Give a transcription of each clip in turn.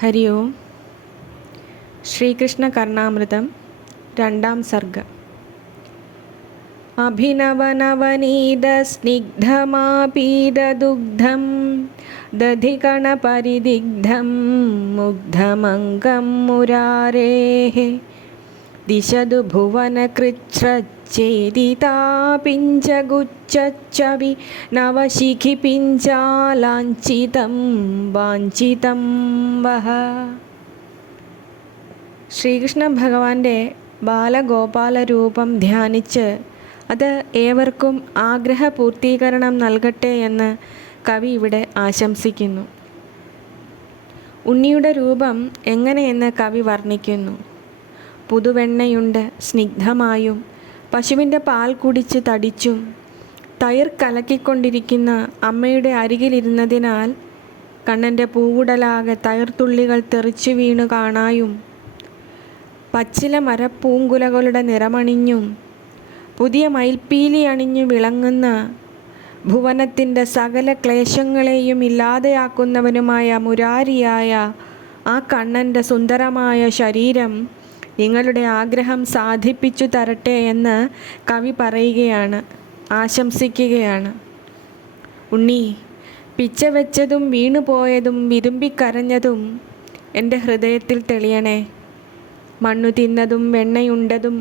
ഹരി ഓം. ശ്രീകൃഷ്ണ കർണാമൃതം രണ്ടാം സർഗം. അഭിനവനവനീതസ്നിഗ്ധമാപീതദുഗ്ധം ദധികണപരിദിഗ്ധം മുഗ്ധമംഗം മുരാരേഃ ദിശതു ഭുവനകൃച്ഛ്രച്ഛേദിതാപിഞ്ചഗുച്ഛച്ഛവി നവശിഖിപിഞ്ചാലാഞ്ചിതം വാഞ്ചിതം വഹ. ശ്രീകൃഷ്ണ ഭഗവാന്റെ ബാലഗോപാല രൂപം ധ്യാനിച്ച് അത് ഏവർക്കും ആഗ്രഹപൂർത്തീകരണം നൽകട്ടെ എന്ന് കവി ഇവിടെ ആശംസിക്കുന്നു. ഉണ്ണിയുടെ രൂപം എങ്ങനെയെന്ന് കവി വർണ്ണിക്കുന്നു. പുതുവെണ്ണയുണ്ട് സ്നിഗ്ധമായും പശുവിൻ്റെ പാൽ കുടിച്ച് തടിച്ചും തൈർ കലക്കിക്കൊണ്ടിരിക്കുന്ന അമ്മയുടെ അരികിലിരുന്നതിനാൽ കണ്ണൻ്റെ പൂവുടലാകെ തൈർത്തുള്ളികൾ തെറിച്ചു വീണു കാണായും പച്ചില മരപ്പൂങ്കുലകളുടെ നിറമണിഞ്ഞും പുതിയ മയിൽപ്പീലി അണിഞ്ഞു വിളങ്ങുന്ന ഭുവനത്തിൻ്റെ സകല ക്ലേശങ്ങളെയും ഇല്ലാതെയാക്കുന്നവനുമായ മുരാരിയായ ആ കണ്ണൻ്റെ സുന്ദരമായ ശരീരം നിങ്ങളുടെ ആഗ്രഹം സാധിപ്പിച്ചു തരട്ടെ എന്ന് കവി പറയുകയാണ്, ആശംസിക്കുകയാണ്. ഉണ്ണി, പിച്ച വെച്ചതും വീണുപോയതും വിതുമ്പിക്കരഞ്ഞതും എൻ്റെ ഹൃദയത്തിൽ തെളിയണേ. മണ്ണു തിന്നതും വെണ്ണയുണ്ടതും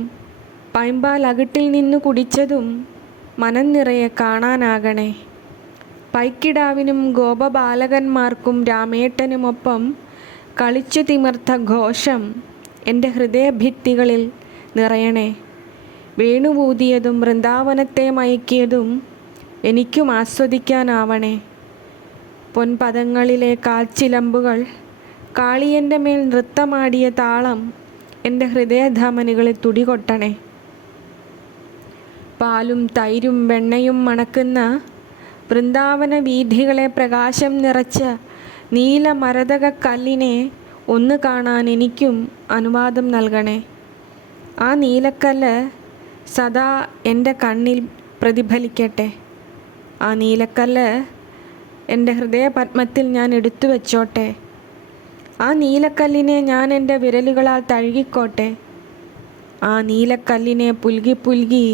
പൈമ്പാൽ അകിട്ടിൽ നിന്നു കുടിച്ചതും മനം നിറയെ കാണാനാകണേ. പൈക്കിടാവിനും ഗോപബാലകന്മാർക്കും രാമേട്ടനുമൊപ്പം കളിച്ചു തിമിർത്ത ഘോഷം എൻ്റെ ഹൃദയഭിത്തികളിൽ നിറയണേ. വേണുവൂതിയതും വൃന്ദാവനത്തെ മയക്കിയതും എനിക്കും ആസ്വദിക്കാനാവണേ. പൊൻപദങ്ങളിലെ കാൽച്ചിലമ്പുകൾ കാളിയൻ്റെ മേൽ നൃത്തമാടിയ താളം എൻ്റെ ഹൃദയധമനികളിൽ തുടികൊട്ടണേ. പാലും തൈരും വെണ്ണയും മണക്കുന്ന വൃന്ദാവന വീഥികളെ പ്രകാശം നിറച്ച നീലമരതക കല്ലിനെ ഒന്ന് കാണാൻ എനിക്കും അനുവാദം നൽകണേ. ആ നീലക്കല്ല് സദാ എൻ്റെ കണ്ണിൽ പ്രതിഫലിക്കട്ടെ. ആ നീലക്കല്ല് എൻ്റെ ഹൃദയപത്മത്തിൽ ഞാൻ എടുത്തു വച്ചോട്ടെ. ആ നീലക്കല്ലിനെ ഞാൻ എൻ്റെ വിരലുകളാൽ തഴുകിക്കോട്ടെ. ആ നീലക്കല്ലിനെ പുൽകി പുൽകി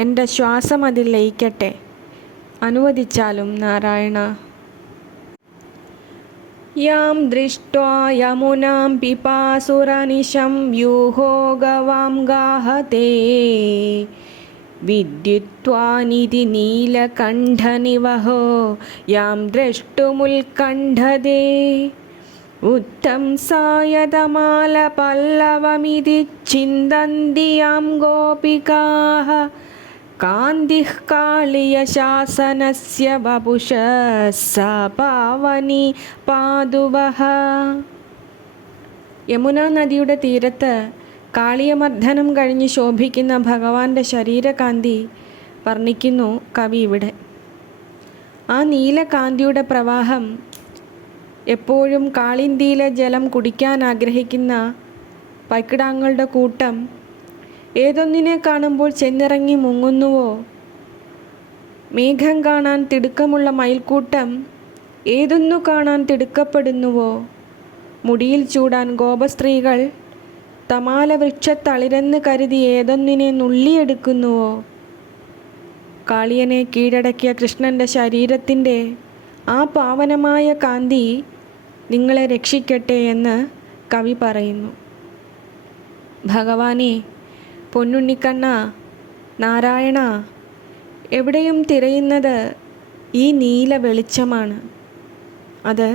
എൻ്റെ ശ്വാസം അതിൽ ലയിക്കട്ടെ. അനുവദിച്ചാലും നാരായണ. യാം ദൃഷ്ട്വാ യമുനാം പിപാസുരനിശം വ്യൂഹോ ഗവാം ഗാഹതേ വിദ്യുത്വാനിധി നീലകണ്ഠനിവഹോ യാം ദ്രഷ്ടുമുത്കണ്ഠദേ ഉത്തം സായതമാല പല്ലവമിതി ചിന്തന്തി യാം ഗോപികാഃ കാന്തിഃ കാളിയ ശാസനസ്യ വപുഷഃ സാ പാവനി പാതുവഃ. യമുനാ നദിയുടെ തീരത്ത് കാളിയമർദ്ദനം കഴിഞ്ഞ് ശോഭിക്കുന്ന ഭഗവാന്റെ ശരീരകാന്തി വർണ്ണിക്കുന്നു കവി ഇവിടെ. ആ നീലകാന്തിയുടെ പ്രവാഹം എപ്പോഴും കാളിന്തിയിലെ ജലം കുടിക്കാൻ ആഗ്രഹിക്കുന്ന പൈക്കിടാങ്ങളുടെ കൂട്ടം ഏതൊന്നിനെ കാണുമ്പോൾ ചെന്നിറങ്ങി മുങ്ങുന്നുവോ, മേഘം കാണാൻ തിടുക്കമുള്ള മയിൽക്കൂട്ടം ഏതൊന്നു കാണാൻ തിടുക്കപ്പെടുന്നുവോ, മുടിയിൽ ചൂടാൻ ഗോപസ്ത്രീകൾ തമാലവൃക്ഷത്തളിരെന്ന് കരുതി ഏതൊന്നിനെ നുള്ളിയെടുക്കുന്നുവോ, കാളിയനെ കീഴടക്കിയ കൃഷ്ണൻ്റെ ശരീരത്തിൻ്റെ ആ പാവനമായ കാന്തി നിങ്ങളെ രക്ഷിക്കട്ടെ എന്ന് കവി പറയുന്നു. ഭഗവാനെ, പൊന്നുണ്ണിക്കണ്ണ, നാരായണ, എവിടെയും തിരയുന്നത് ഈ നീല വെളിച്ചമാണ്. അത്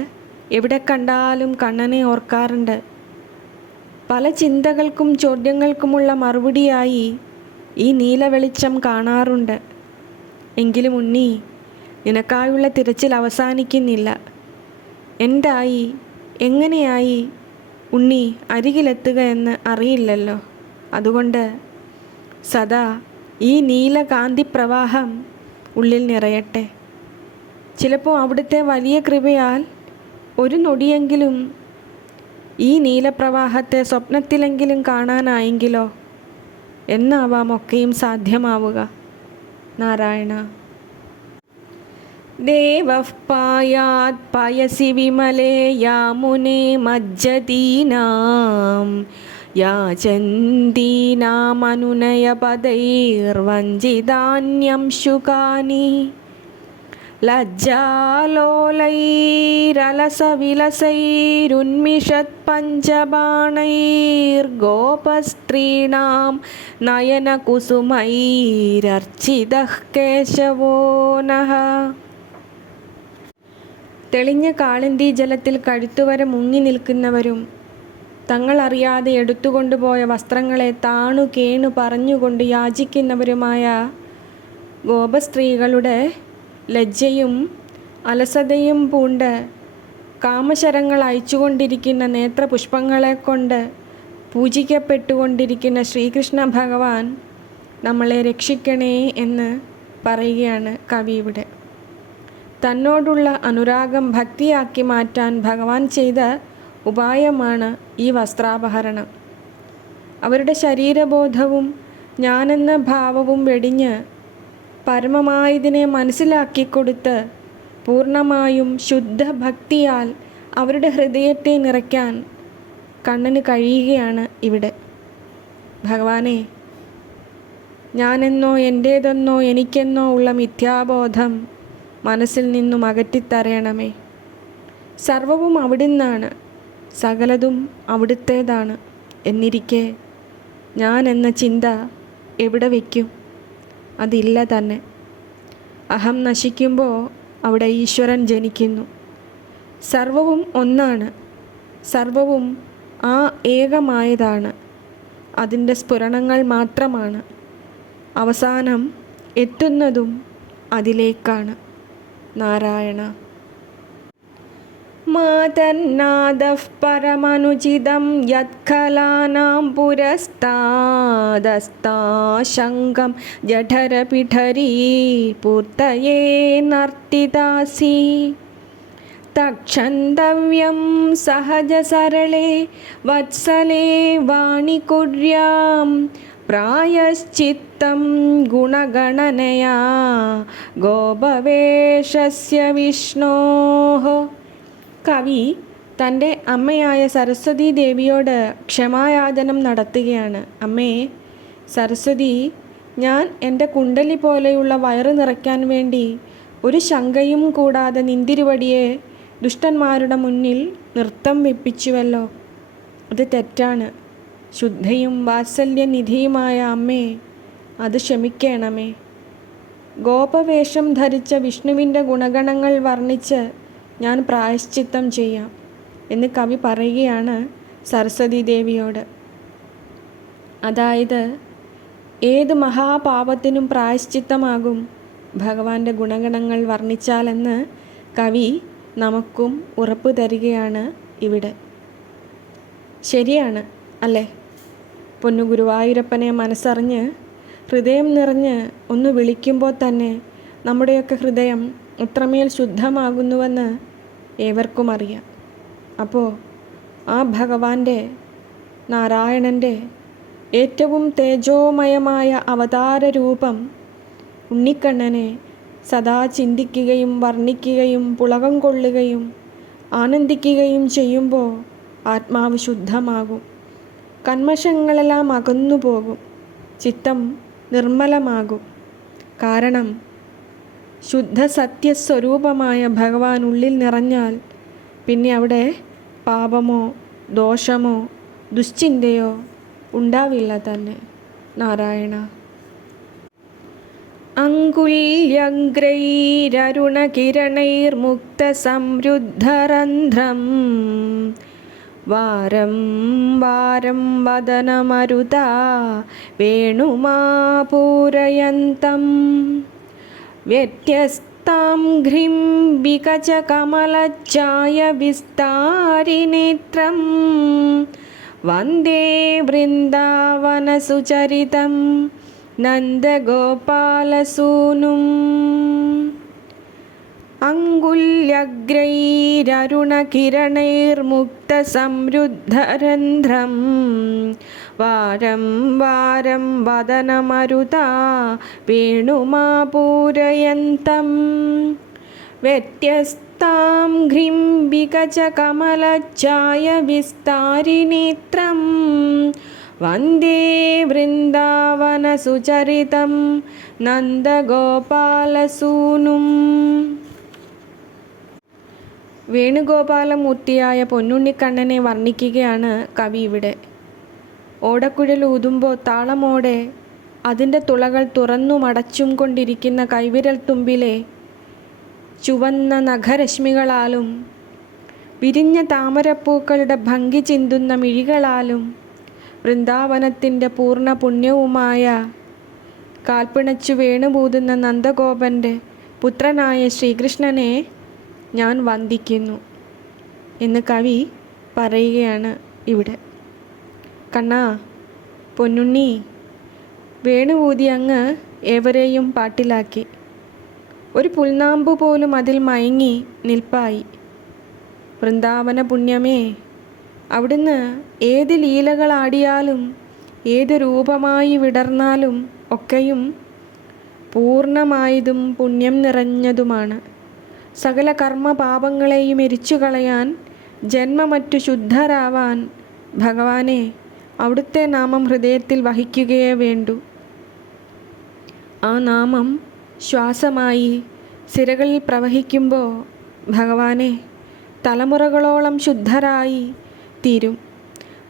എവിടെ കണ്ടാലും കണ്ണനെ ഓർക്കാറുണ്ട്. പല ചിന്തകൾക്കും ചോദ്യങ്ങൾക്കുമുള്ള മറുപടിയായി ഈ നീല വെളിച്ചം കാണാറുണ്ട്. എങ്കിലും ഉണ്ണി, നിനക്കായുള്ള തിരച്ചിൽ അവസാനിക്കുന്നില്ല. എന്തായി, എങ്ങനെയായി ഉണ്ണി അരികിലെത്തുക എന്ന് അറിയില്ലല്ലോ. അതുകൊണ്ട് സദാ ഈ നീലകാന്തി പ്രവാഹം ഉള്ളിൽ നിറയട്ടെ. ചിലപ്പോൾ അവിടുത്തെ വലിയ കൃപയാൽ ഒരു നൊടിയെങ്കിലും ഈ നീലപ്രവാഹത്തെ സ്വപ്നത്തിലെങ്കിലും കാണാനായെങ്കിലോ എന്നാവാം ഒക്കെയും സാധ്യമാവുക. നാരായണ. ദേവഃ പായാത് പയസി വിമലേ യാമുനേ മജ്ജതീനാം യാചന്തീനാമനുനയപദൈർവഞ്ചിതാന്യം ശുകാനി ലജ്ജാലോലൈരലസവിലസൈരുന്മിഷത്പഞ്ചബാണൈർഗോപസ്ത്രീണാം നയനകുസുമൈരർച്ചിതഃ കേശവോ നഃ. തെളിഞ്ഞ കാളിന്തി ജലത്തിൽ കഴുത്തുവരെ മുങ്ങി നിൽക്കുന്നവരും തങ്ങളറിയാതെ എടുത്തുകൊണ്ടുപോയ വസ്ത്രങ്ങളെ താണു കേണു പറഞ്ഞുകൊണ്ട് യാചിക്കുന്നവരുമായ ഗോപസ്ത്രീകളുടെ ലജ്ജയും അലസതയും പൂണ്ട് കാമശരങ്ങൾ അയച്ചുകൊണ്ടിരിക്കുന്ന നേത്രപുഷ്പങ്ങളെ കൊണ്ട് പൂജിക്കപ്പെട്ടുകൊണ്ടിരിക്കുന്ന ശ്രീകൃഷ്ണ ഭഗവാൻ നമ്മളെ രക്ഷിക്കണേ എന്ന് പറയുകയാണ് കവി ഇവിടെ. തന്നോടുള്ള അനുരാഗം ഭക്തിയാക്കി മാറ്റാൻ ഭഗവാൻ ചെയ്ത ഉപായമാണ് ഈ വസ്ത്രാപഹരണം. അവരുടെ ശരീരബോധവും ഞാനെന്ന ഭാവവും വെടിഞ്ഞ് പരമമായതിനെ മനസ്സിലാക്കിക്കൊടുത്ത് പൂർണ്ണമായും ശുദ്ധ ഭക്തിയാൽ അവരുടെ ഹൃദയത്തെ നിറയ്ക്കാൻ കണ്ണന് കഴിയുകയാണ് ഇവിടെ. ഭഗവാനെ, ഞാനെന്നോ എൻ്റേതെന്നോ എനിക്കെന്നോ ഉള്ള മിഥ്യാബോധം മനസ്സിൽ നിന്നും അകറ്റിത്തരയണമേ. സർവവും അവിടുന്നാണ്, സകലതും അവിടുത്തേതാണ് എന്നിരിക്കെ ഞാൻ എന്ന ചിന്ത എവിടെ വയ്ക്കും? അതില്ല തന്നെ. അഹം നശിക്കുമ്പോൾ അവിടെ ഈശ്വരൻ ജനിക്കുന്നു. സർവവും ഒന്നാണ്, സർവവും ആ ഏകമായതാണ്. അതിൻ്റെ സ്ഫുരണങ്ങൾ മാത്രമാണ്. അവസാനം എത്തുന്നതും അതിലേക്കാണ്. നാരായണ. മാതന്നാദഃ പരമനുചിതം യത്ഖലാനാം പുരസ്താദസ്താശങ്കം ജഠരപിഠരീ പൂർത്തയേ നർത്തിതാസി തക്ഷന്തവ്യം സഹജസരളേ വത്സലേ വാണി കുര്യാം പ്രായശ്ചിത്തം ഗുണഗണനയാ ഗോപവേഷസ്യ വിഷ്ണോഃ. കവി തൻ്റെ അമ്മയായ സരസ്വതീ ദേവിയോട് ക്ഷമായാചനം നടത്തുകയാണ്. അമ്മേ സരസ്വതി, ഞാൻ എൻ്റെ കുണ്ടലി പോലെയുള്ള വയറ് നിറയ്ക്കാൻ വേണ്ടി ഒരു ശങ്കയും കൂടാതെ നിന്തിരുവടിയെ ദുഷ്ടന്മാരുടെ മുന്നിൽ നൃത്തം വെപ്പിച്ചുവല്ലോ. അത് തെറ്റാണ്. ശുദ്ധയും വാത്സല്യനിധിയുമായ അമ്മേ, അത് ക്ഷമിക്കണമേ. ഗോപവേഷം ധരിച്ച വിഷ്ണുവിൻ്റെ ഗുണഗണങ്ങൾ വർണ്ണിച്ച് ഞാൻ പ്രായശ്ചിത്തം ചെയ്യാം എന്ന് കവി പറയുകയാണ് സരസ്വതീ ദേവിയോട്. അതായത് ഏത് മഹാപാപത്തിനും പ്രായശ്ചിത്തമാകും ഭഗവാന്റെ ഗുണഗണങ്ങൾ വർണ്ണിച്ചാലെന്ന് കവി നമുക്കും ഉറപ്പു തരികയാണ് ഇവിടെ. ശരിയാണ് അല്ലേ? പൊന്നു ഗുരുവായൂരപ്പനെ മനസ്സറിഞ്ഞ് ഹൃദയം നിറഞ്ഞ് ഒന്ന് വിളിക്കുമ്പോൾ തന്നെ നമ്മുടെയൊക്കെ ഹൃദയം എത്രമേൽ ശുദ്ധമാകുന്നുവെന്ന് ഏവർക്കും അറിയാം. അപ്പോൾ ആ ഭഗവാന്റെ, നാരായണൻ്റെ ഏറ്റവും തേജോമയമായ അവതാര രൂപം ഉണ്ണിക്കണ്ണനെ സദാ ചിന്തിക്കുകയും വർണ്ണിക്കുകയും പുളകം കൊള്ളുകയും ആനന്ദിക്കുകയും ചെയ്യുമ്പോൾ ആത്മാവ് ശുദ്ധമാകും. കന്മഷങ്ങളെല്ലാം അകന്നു പോകും. ചിത്തം നിർമ്മലമാകും. കാരണം ശുദ്ധ സത്യസ്വരൂപമായ ഭഗവാൻ ഉള്ളിൽ നിറഞ്ഞാൽ പിന്നെ അവിടെ പാപമോ ദോഷമോ ദുശ്ചിന്തയോ ഉണ്ടാവില്ല തന്നെ. നാരായണ. അങ്കുല്യഗ്രൈരരുണകിരണൈർമുക്തസംരുദ്ധരന്ധ്രം വാരം വാരം വദനമരുതാ വേണുമാപൂരയന്തം വ്യത്യസ്താം ഘ്രിം വികചകമലച്ഛായ വിസ്താരിനേത്രം വന്ദേ വൃന്ദാവനസുചരിതം നന്ദഗോപാലസൂനും. അങ്കുല്യഗ്രൈരരുണകിരണൈർമുക്തസംരുദ്ധരന്ധ്രം വാരം വാരം വദനമരുതാ വേണുമാപൂരയന്തം വ്യത്യസ്താം ഘ്രിംബികചകമലച്ഛായ വിസ്താരിനേത്രം വന്ദേ വൃന്ദാവനസുചരിതം നന്ദഗോപാലസൂനും. വേണുഗോപാലമൂർത്തിയായ പൊന്നുണ്ണിക്കണ്ണനെ വർണ്ണിക്കുകയാണ് കവി ഇവിടെ. ഓടക്കുഴൽ ഊതുമ്പോൾ താളമോടെ അതിൻ്റെ തുളകൾ തുറന്നു മടച്ചും കൊണ്ടിരിക്കുന്ന കൈവിരൽ തുമ്പിലെ ചുവന്ന നഖരശ്മികളാലും വിരിഞ്ഞ താമരപ്പൂക്കളുടെ ഭംഗി ചിന്തുന്ന മിഴികളാലും വൃന്ദാവനത്തിൻ്റെ പൂർണ്ണ പുണ്യവുമായ കാൽപ്പിണച്ചു വേണുപൂതുന്ന നന്ദഗോപൻ്റെ പുത്രനായ ശ്രീകൃഷ്ണനെ ഞാൻ വന്ദിക്കുന്നു എന്ന് കവി പറയുകയാണ് ഇവിടെ. കണ്ണാ, പൊന്നുണ്ണി, വേണുപൂതി അങ്ങ് ഏവരെയും പാട്ടിലാക്കി. ഒരു പുൽനാമ്പു പോലും അതിൽ മയങ്ങി നിൽപ്പായി. വൃന്ദാവന പുണ്യമേ, അവിടുന്ന് ഏത് ലീലകളാടിയാലും ഏത് രൂപമായി വിടർന്നാലും ഒക്കെയും പൂർണ്ണമായതും പുണ്യം നിറഞ്ഞതുമാണ്. സകല കർമ്മപാപങ്ങളെയും എരിച്ചു കളയാൻ ജന്മമറ്റു ശുദ്ധരാവാൻ ഭഗവാനെ അവിടുത്തെ നാമം ഹൃദയത്തിൽ വഹിക്കുകയേ വേണ്ടൂ. ആ നാമം ശ്വാസമായി സിരകളിൽ പ്രവഹിക്കുമ്പോൾ ഭഗവാനെ തലമുറകളോളം ശുദ്ധരായി തീരും.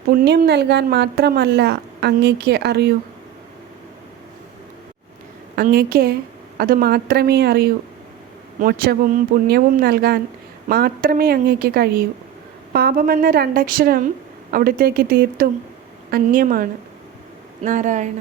പുണ്യം നൽകാൻ മാത്രമല്ല അങ്ങയ്ക്ക് അറിയൂ, അങ്ങയ്ക്ക് അത് മാത്രമേ അറിയൂ. മോക്ഷവും പുണ്യവും നൽകാൻ മാത്രമേ അങ്ങയ്ക്ക് കഴിയൂ. പാപമെന്ന രണ്ടക്ഷരം അവിടത്തേക്ക് തീർത്തും അന്യമാണ്. നാരായണ.